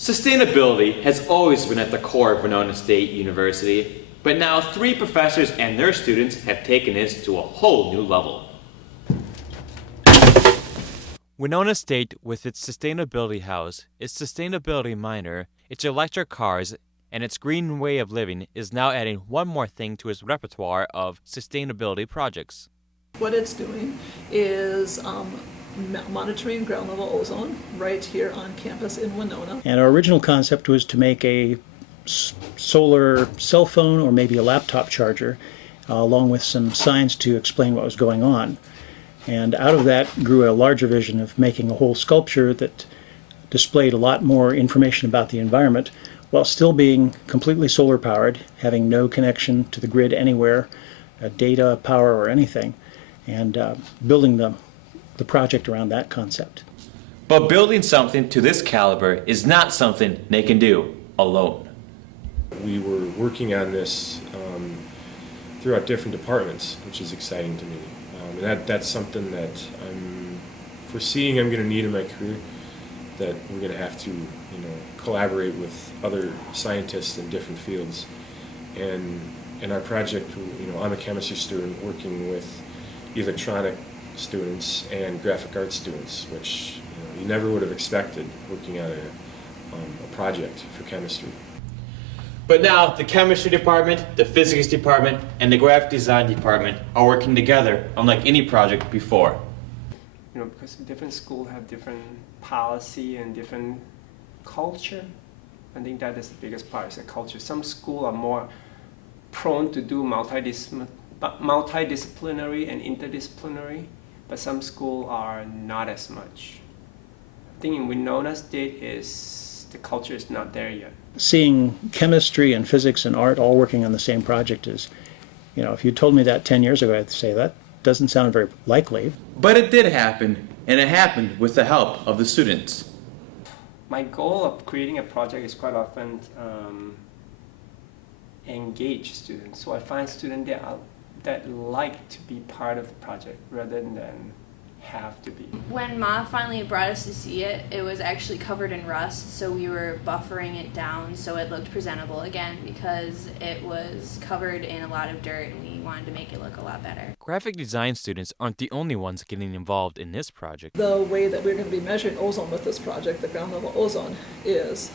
Sustainability has always been at the core of Winona State University, but now 3 professors and their students have taken this to a whole new level. Winona State, with its sustainability house, its sustainability minor, its electric cars, and its green way of living, is now adding one more thing to its repertoire of sustainability projects. What it's doing is monitoring ground level ozone right here on campus in Winona. And our original concept was to make a solar cell phone or maybe a laptop charger, along with some signs to explain what was going on. And out of that grew a larger vision of making a whole sculpture that displayed a lot more information about the environment while still being completely solar powered, having no connection to the grid anywhere, data, power, or anything, and building the project around that concept. But building something to this caliber is not something they can do alone. We were working on this throughout different departments, which is exciting to me. And that's something that I'm foreseeing I'm going to need in my career, that we're going to have to, collaborate with other scientists in different fields. And in our project, I'm a chemistry student working with electronic students and graphic arts students, which you never would have expected working on a project for chemistry. But now the chemistry department, the physics department, and the graphic design department are working together unlike any project before. Because different schools have different policy and different culture. I think that is the biggest part, is the culture. Some schools are more prone to do multidisciplinary and interdisciplinary, but some schools are not as much. I think in Winona State the culture is not there yet. Seeing chemistry and physics and art all working on the same project is, if you told me that 10 years ago, I'd say that doesn't sound very likely. But it did happen, and it happened with the help of the students. My goal of creating a project is quite often engage students. So I find students that like to be part of the project rather than have to be. When Ma finally brought us to see it, it was actually covered in rust, so we were buffering it down so it looked presentable again, because it was covered in a lot of dirt and we wanted to make it look a lot better. Graphic design students aren't the only ones getting involved in this project. The way that we're going to be measuring ozone with this project, the ground level ozone, is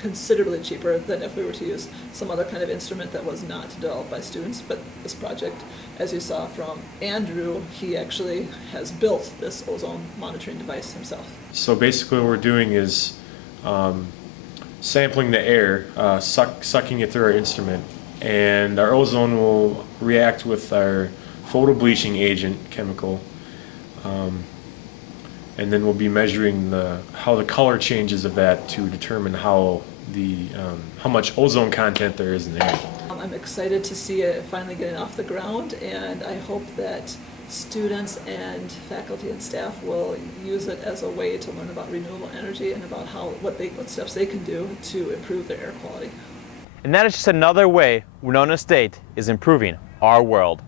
considerably cheaper than if we were to use some other kind of instrument that was not developed by students. But this project, as you saw from Andrew, he actually has built this ozone monitoring device himself. So basically what we're doing is sampling the air, sucking it through our instrument, and our ozone will react with our photo bleaching agent chemical, and then we'll be measuring how the color changes of that to determine how much ozone content there is in the air. I'm excited to see it finally getting off the ground, and I hope that students and faculty and staff will use it as a way to learn about renewable energy and about what steps they can do to improve their air quality. And that is just another way Winona State is improving our world.